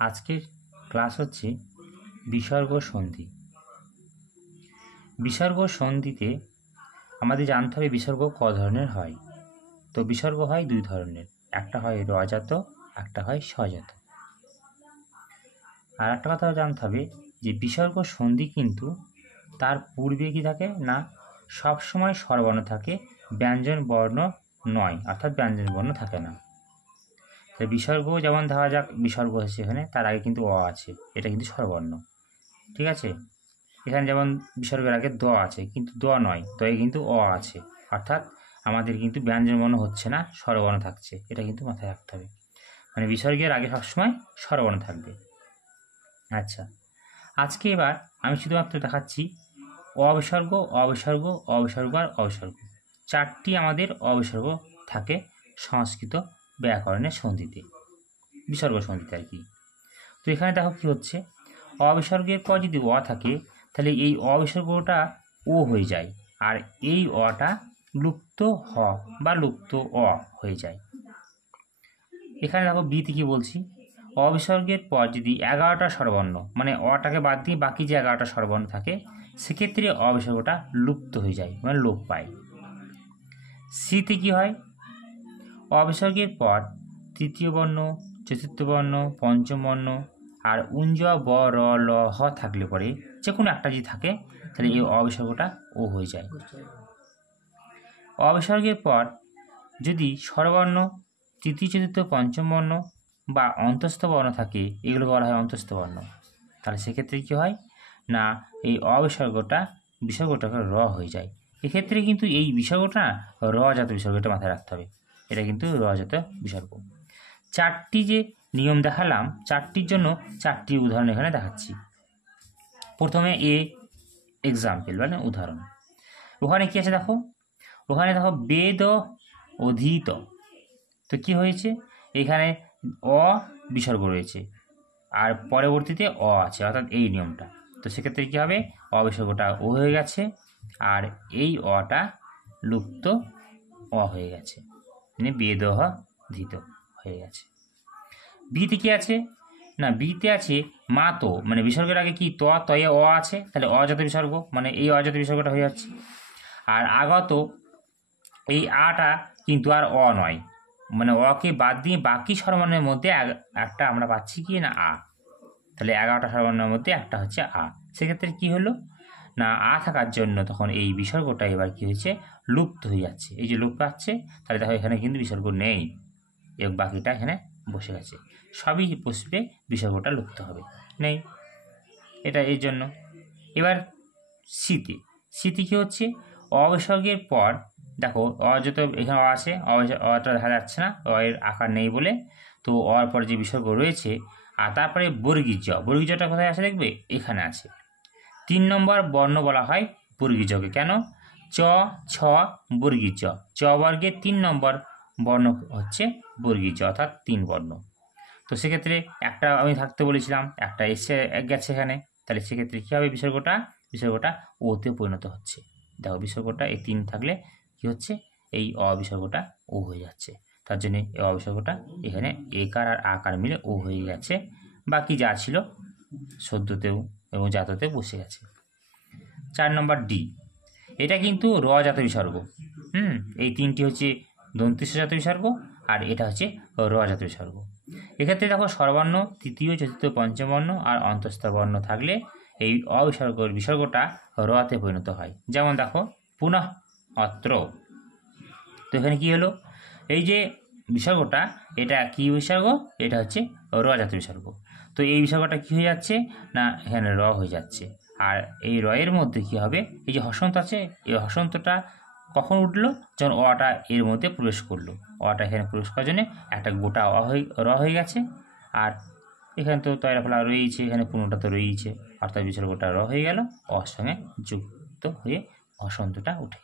আজকের ক্লাস হচ্ছে বিসর্গ সন্ধি। বিসর্গ সন্ধিতে আমাদের জানতে হবে বিসর্গ ক ধরনের হয়। তো বিসর্গ হয় দুই ধরনের, একটা হয় রজাত, একটা হয় স্বজাত। আর একটা কথা জানতে হবে যে বিসর্গ সন্ধি কিন্তু তার পূর্বে কি থাকে না, সবসময় স্বরবর্ণ থাকে, ব্যঞ্জন বর্ণ নয়, অর্থাৎ ব্যঞ্জন বর্ণ থাকে না। বিসর্গ যেমন ধরা যাক বিসর্গ হচ্ছে এখানে, তার আগে কিন্তু অ আছে, এটা কিন্তু স্বরবর্ণ, ঠিক আছে। এখানে যেমন বিসর্গের আগে দ আছে, কিন্তু দ নয়, দয়ে কিন্তু অ আছে, অর্থাৎ আমাদের কিন্তু ব্যঞ্জন বর্ণ হচ্ছে না, স্বরবর্ণ থাকছে, এটা কিন্তু মাথায় রাখতে হবে। মানে বিসর্গের আগে সবসময় স্বরবর্ণ থাকবে। আচ্ছা, আজকে এবার আমি শুধুমাত্র দেখাচ্ছি অবিসর্গ, অবিসর্গ, অবিসর্গ আর অবিসর্গ, চারটি আমাদের অবিসর্গ থাকে সংস্কৃত ব্যাকরণের সন্ধিতে, বিসর্গ সন্ধিতে আর কি। তো এখানে দেখো কি হচ্ছে, অবিসর্গের পর যদি অ থাকে তাহলে এই অবিসর্গটা ও হয়ে যায়, আর এই অটা লুপ্ত হ বা লুপ্ত অ হয়ে যায়। এখানে দেখো বিতে কি বলছি, অবিসর্গের পর যদি 11টা স্বরবর্ণ, মানে অটাকে বাদ দিয়ে বাকি যে 11টা স্বরবর্ণ থাকে, সেক্ষেত্রে অবিসর্গটা লুপ্ত হয়ে যায়, মানে লোপ পায়। সিতে কি হয়, অবিসর্গের পর তৃতীয় বর্ণ, চতুর্থ বর্ণ, পঞ্চম বর্ণ আর উঞ্জ ব র ল হ থাকলে পরে যে কোনো একটা যদি থাকে তাহলে এই অবিসর্গটা ও হয়ে যায়। অবিসর্গের পর যদি স্বরবর্ণ, তৃতীয় চতুর্থ পঞ্চম বর্ণ বা অন্তস্থ বর্ণ থাকে, এগুলো বলা হয় অন্তস্থ বর্ণ, তাহলে সেক্ষেত্রে কী হয় না, এই অবিসর্গটা বিসর্গটাকে র হয়ে যায়। এক্ষেত্রে কিন্তু এই বিসর্গটা রজাত বিসর্গটা মাথায় রাখতে হবে, এটা কিন্তু রজাত বিসর্গ। চারটি যে নিয়ম দেখালাম, চারটির জন্য চারটি উদাহরণ এখানে দেখাচ্ছি। প্রথমে এক্সাম্পল মানে উদাহরণ। ওখানে কি আছে দেখো, ওখানে দেখো বেদ অধীত, তো কি হয়েছে, এখানে অ বিসর্গ রয়েছে আর পরবর্তীতে অ আছে, অর্থাৎ এই নিয়মটা। তো সেক্ষেত্রে কী হবে, অবিসর্গটা ও হয়ে গেছে আর এই অটা লুপ্ত অ হয়ে গেছে, মানে বেদহ ধীত হয়ে গেছে। বিতে কি আছে না, বিতে আছে মাতো, মানে বিসর্গের আগে কি তয়ে অ আছে, তাহলে অজাত বিসর্গ, মানে এই অজাত বিসর্গটা হয়ে যাচ্ছে। আর আগত, এই আটা কিন্তু আর অ নয়, মানে অকে বাদ দিয়ে বাকি স্বরবর্ণের মধ্যে একটা আমরা পাচ্ছি কি না আ, তাহলে 11টা স্বরবর্ণের মধ্যে একটা হচ্ছে আ। সেক্ষেত্রে কি হলো না, আ থাকার জন্য তখন এই বিসর্গটা এবার কি হয়েছে, লুপ্ত হয়ে যাচ্ছে। এই যে লুপ পাচ্ছে, তাহলে দেখো এখানে কিন্তু বিসর্গ নেই এবং বাকিটা এখানে বসে গেছে, সবই বসবে, বিসর্গটা লুপ্ত হবে, নেই, এটা এই জন্য। এবার শীতে কি হচ্ছে, অবিসর্গের পর দেখো অযত এখানে অ আছে, অটা দেখা যাচ্ছে না, অ এর আকার নেই বলে, তো অর পরে যে বিসর্গ রয়েছে, আর তারপরে বর্গীজটা কোথায় আছে দেখবে, এখানে আছে। 3 নম্বর বর্ণ বলা হয় বর্গীজকে, কেন, চ ছ বর্গীজ, চ বর্গের 3 নম্বর বর্ণ হচ্ছে বর্গীজ, অর্থাৎ 3 বর্ণ। তো সেক্ষেত্রে একটা আমি থাকতে বলেছিলাম, একটা এসে গেছে এখানে, তাহলে সেক্ষেত্রে কী হবে, বিসর্গটা ওতে পরিণত হচ্ছে। দেখো বিসর্গটা এই 3 থাকলে কি হচ্ছে, এই অবিসর্গটা ও হয়ে যাচ্ছে, তার জন্য এই অবিসর্গটা এখানে একার আর আকার মিলে ও হয়ে গেছে, বাকি যা ছিল সদ্যতেও এবং জাততেও বসে গেছে। 4 নম্বর ডি, এটা কিন্তু রজাত বিসর্গ। এই 3টি হচ্ছে দন্তিস্বজাত বিসর্গ আর এটা হচ্ছে রজাত বিসর্গ। এক্ষেত্রে দেখো স্বরবর্ণ, তৃতীয় চতুর্থ পঞ্চম বর্ণ আর অন্তস্থ বর্ণ থাকলে এই অবিসর্গের বিসর্গটা রতে পরিণত হয়। যেমন দেখো পুনঃ অত্র, তো এখানে কি হলো, এই যে বিসর্গটা, এটা কি বিসর্গ, এটা হচ্ছে রজাত বিসর্গ। তো এই বিসর্গটা কি হয়ে যাচ্ছে না, এখানে র হয়ে যাচ্ছে, আর এই রয়ের মধ্যে কি হবে, এই যে হসন্ত আছে, এই হসন্তটা কখন উঠলো, যখন অটা এর মধ্যে প্রবেশ করলো, অটা এখানে প্রবেশ করার জন্য একটা গোটা র হয়ে গেছে, আর এখানে তো তয়রা ফলা রয়েছে, এখানে পূর্ণটা তো রয়েছে, অর্থাৎ বিসর্গটা র হয়ে গেল, অর সঙ্গে যুক্ত হয়ে হসন্তটা উঠে